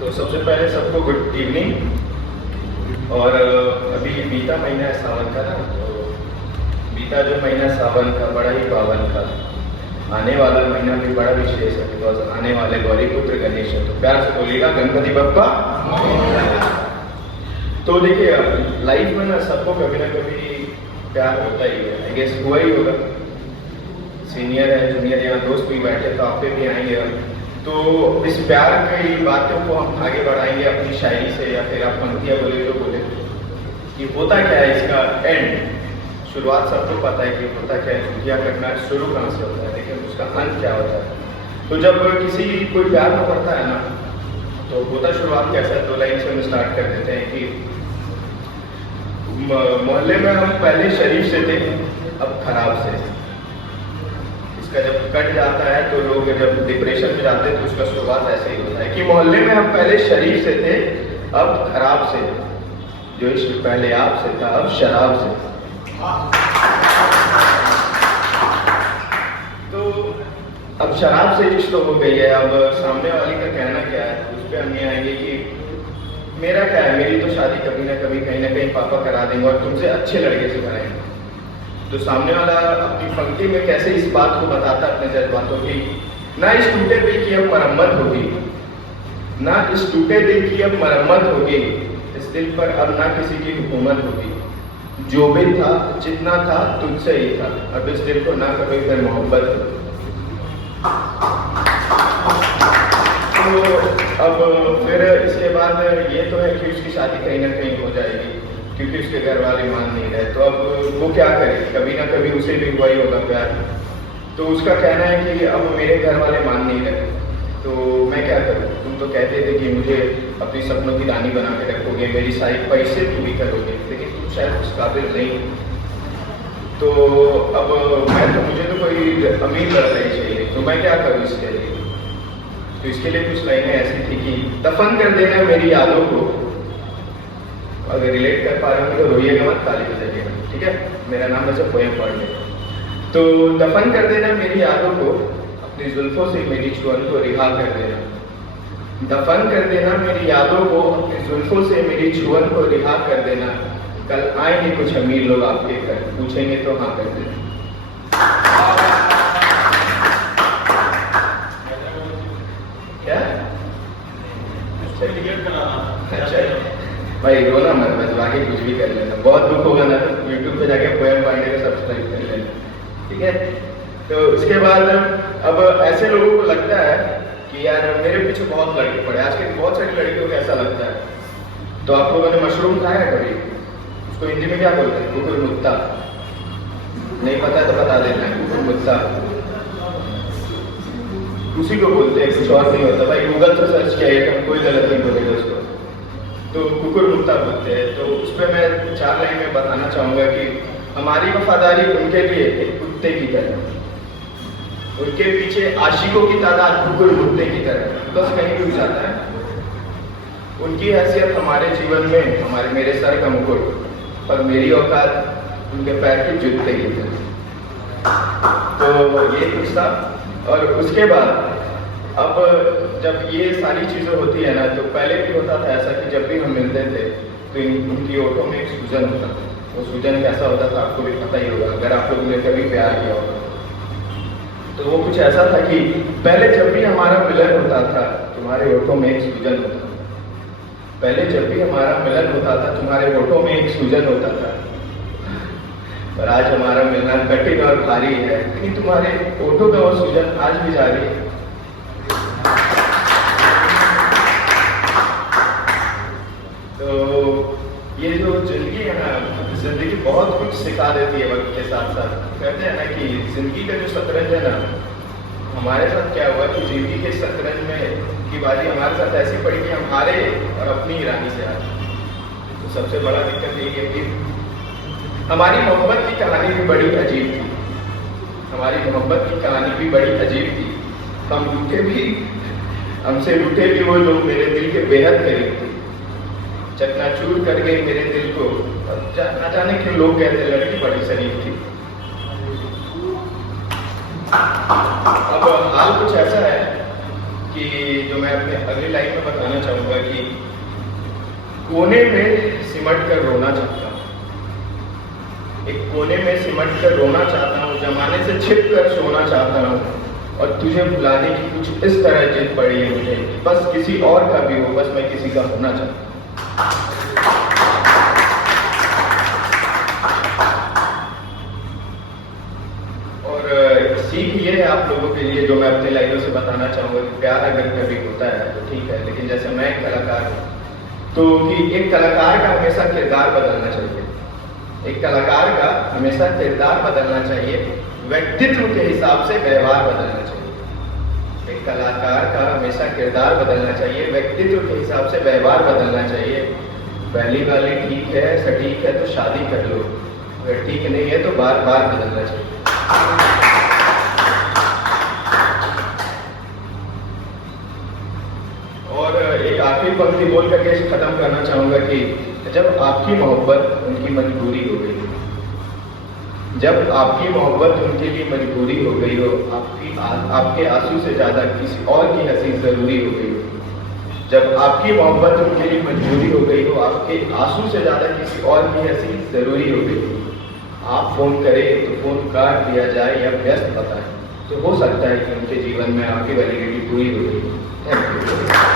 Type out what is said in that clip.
तो सबसे पहले सबको गुड इवनिंग। और अभी बीता महीना है सावन का ना, तो बीता जो महीना सावन का बड़ा ही पावन था। आने वाला महीना भी बड़ा विशेष है, बिकॉज आने वाले गौरी पुत्र गणेश है। तो प्यार से बोलिएगा गणपति बप्पा। तो देखिए लाइफ में ना सबको कभी ना कभी प्यार होता ही है, आई गेस हुआ ही होगा। सीनियर है, जूनियर या दोस्त भी बैठे तो आप पे भी आएंगे। तो इस प्यार की बातों को हम आगे बढ़ाएंगे अपनी शायरी से, या फिर आप पंक्तियाँ बोले तो बोले कि होता क्या है इसका एंड। शुरुआत सबको पता है कि होता क्या है, क्या करना शुरू कहाँ से होता है, लेकिन उसका अंत क्या होता है। तो जब किसी कोई प्यार में पड़ता है ना, तो होता शुरुआत कैसा है, 2 लाइन से हम स्टार्ट कर देते हैं कि मोहल्ले में हम पहले शरीफ से थे, अब खराब से। इसका जब कट जाता है तो लोग जब डिप्रेशन में जाते हैं तो उसका शुरुआत ऐसे ही होता है कि मोहल्ले में हम पहले शरीफ से थे, अब खराब से। जो इश्क पहले आप से था, अब शराब से। तो अब शराब से इश्क तो हो गई है, अब सामने वाले का कहना क्या है उस पर हम ये आएंगे कि मेरा क्या है, मेरी तो शादी कभी ना कभी कहीं ना कहीं पापा करा देंगे और तुमसे अच्छे लड़के से कराएंगे। तो सामने वाला अपनी पंक्ति में कैसे इस बात को बताता है अपने जज्बातों की, ना इस टूटे दिल की अब मरम्मत होगी, ना इस टूटे दिल की अब मरम्मत होगी, इस दिल पर अब ना किसी की हुकूमत होगी। जो भी था जितना था तुझसे ही था, अब इस दिल को ना कभी फिर मोहब्बत होगी। तो अब फिर इसके बाद ये तो है कि उसकी शादी कहीं ना कहीं हो जाएगी, क्योंकि उसके घर वाले मान नहीं रहे। तो अब वो क्या करे, कभी ना कभी उसे भी हुआ ही होगा प्यार। तो उसका कहना है कि अब मेरे घर वाले मान नहीं रहे, तो मैं क्या करूँ। तुम तो कहते थे कि मुझे अपनी सपनों की रानी बना के रखोगे, मेरी सारी पैसे पूरी करोगे, लेकिन तुम शायद उस काबिल नहीं। तो अब मुझे तो कोई अमीर लड़का ही चाहिए, तो मैं क्या करूँ इसके लिए। तो इसके लिए कुछ लाइनें ऐसी थी कि दफन कर देना मेरी यादों को, अगर रिलेट कर पा रहे हो तो रोइएगा मत, ताली बजाइएगा, ठीक है। मेरा नाम वैसे पोएम पढ़ ले। तो दफन कर देना मेरी यादों को, अपनी जुल्फों से मेरी छुअन को रिहा कर देना। दफन कर देना मेरी यादों को, अपनी जुल्फों से मेरी छुअन को रिहा कर देना। कल आएंगे कुछ अमीर लोग आपके घर, पूछेंगे तो हाँ कर देना। क्या अच्छा भाई, रोना मत, बस बाकी कुछ भी कर लेना। बहुत दुख होगा ना तो यूट्यूब पे जाके पोएम पढ़ने का सब्सक्राइब कर लेना, ठीक है। तो उसके बाद अब ऐसे लोगों को लगता है कि यार मेरे पीछे बहुत लड़के पड़े। आजकल बहुत सारी लड़कियों को ऐसा लगता है। तो आप लोगों ने मशरूम खाया है कभी? उसको हिंदी में क्या बोलते हैं? कुकुर मुत्ता। नहीं पता तो बता देना है, कुकुर मुत्ता उसी को बोलते हैं, कुछ और नहीं होता। भाई गूगल से सर्च किया है, कोई गलत नहीं बोलेगा उसको। तो कुकुर मुत्ता बोलते हैं। तो उस पर मैं 4 लाइन में बताना चाहूँगा कि हमारी वफादारी उनके लिए एक कुत्ते की तरह, उनके पीछे आशिकों की तादाद कुकुर मुत्ते की तरह, बस कहीं भी जाता है। उनकी हैसियत हमारे जीवन में मेरे सर का मुकुट, और मेरी औकात उनके पैर के जूते की तरह। तो ये कुछ था। और उसके बाद अब जब ये सारी चीज़ें होती है ना, तो पहले भी होता था ऐसा कि जब भी हम मिलते थे तो उनकी ओठों में एक सूजन होता था। वो सूजन कैसा होता था आपको भी पता ही होगा, अगर आप लोगों ने कभी प्यार किया होगा। तो वो कुछ ऐसा था कि पहले जब भी हमारा मिलन होता था, तुम्हारे ओठों में एक सूजन होता था। पहले जब भी हमारा मिलन होता था, तुम्हारे ओठों में एक सूजन होता था। और आज हमारा मिलना कठिन और भारी है, लेकिन तुम्हारे ओठों का वो सूजन आज भी जारी है। तो ये जो जिंदगी है ना, जिंदगी बहुत कुछ सिखा देती है वक्त के साथ साथ। कहते हैं ना कि जिंदगी का जो शतरंज है ना, हमारे साथ क्या हुआ कि जिंदगी के शतरंज में की बाजी हमारे साथ ऐसी पड़ी कि हम हारे और अपनी ही रानी से हारे। तो सबसे बड़ा दिक्कत यही है कि हमारी मोहब्बत की कहानी भी बड़ी अजीब थी। हमारी मोहब्बत की कहानी भी बड़ी अजीब थी। हम रूठे भी, हमसे रूठे भी वो लोग मेरे दिल के बेहद करीब थे। चकनाचूर कर गई मेरे दिल को, ना जाने क्यों लोग कहते लड़की बड़ी शरीफ थी। अब हाल कुछ ऐसा है कि जो मैं अपने अगली लाइन में बताना चाहूँगा कि कोने में सिमट कर रोना चाहता हूँ, एक कोने में सिमट कर रोना चाहता हूँ, जमाने से छिप कर सोना चाहता हूँ, और तुझे भुलाने की कुछ इस तरह जिद पड़ी है मुझे, बस किसी और का भी हो, बस मैं किसी का होना चाहता हूँ। सीख ये है आप लोगों के लिए जो मैं अपने लाइनों से बताना चाहूँगा कि प्यार अगर कभी होता है तो ठीक है, लेकिन जैसे मैं एक कलाकार हूँ तो कि एक कलाकार का हमेशा किरदार बदलना चाहिए, एक कलाकार का हमेशा किरदार बदलना चाहिए, व्यक्तित्व के हिसाब से व्यवहार बदलना चाहिए। एक कलाकार का हमेशा किरदार बदलना चाहिए, व्यक्तित्व के हिसाब से व्यवहार बदलना चाहिए। पहली वाली ठीक है, सटीक है तो शादी कर लो, अगर ठीक नहीं है तो बार बार बदलना चाहिए। और एक आखिरी पंक्ति बोल करके खत्म करना चाहूंगा कि जब आपकी मोहब्बत उनकी मजबूरी हो गई, जब आपकी मोहब्बत उनके लिए मजबूरी हो गई हो, आपके आंसू से ज्यादा किसी और की हंसी जरूरी हो गई हो, जब आपकी मोहब्बत उनके लिए मजबूरी हो गई हो, आपके आंसू से ज्यादा किसी और की हंसी जरूरी हो गई, आप फोन करें तो फोन काट दिया जाए या व्यस्त बताएं, तो हो सकता है कि उनके जीवन में आपकी वैलिडिटी पूरी हो गई। Thank you.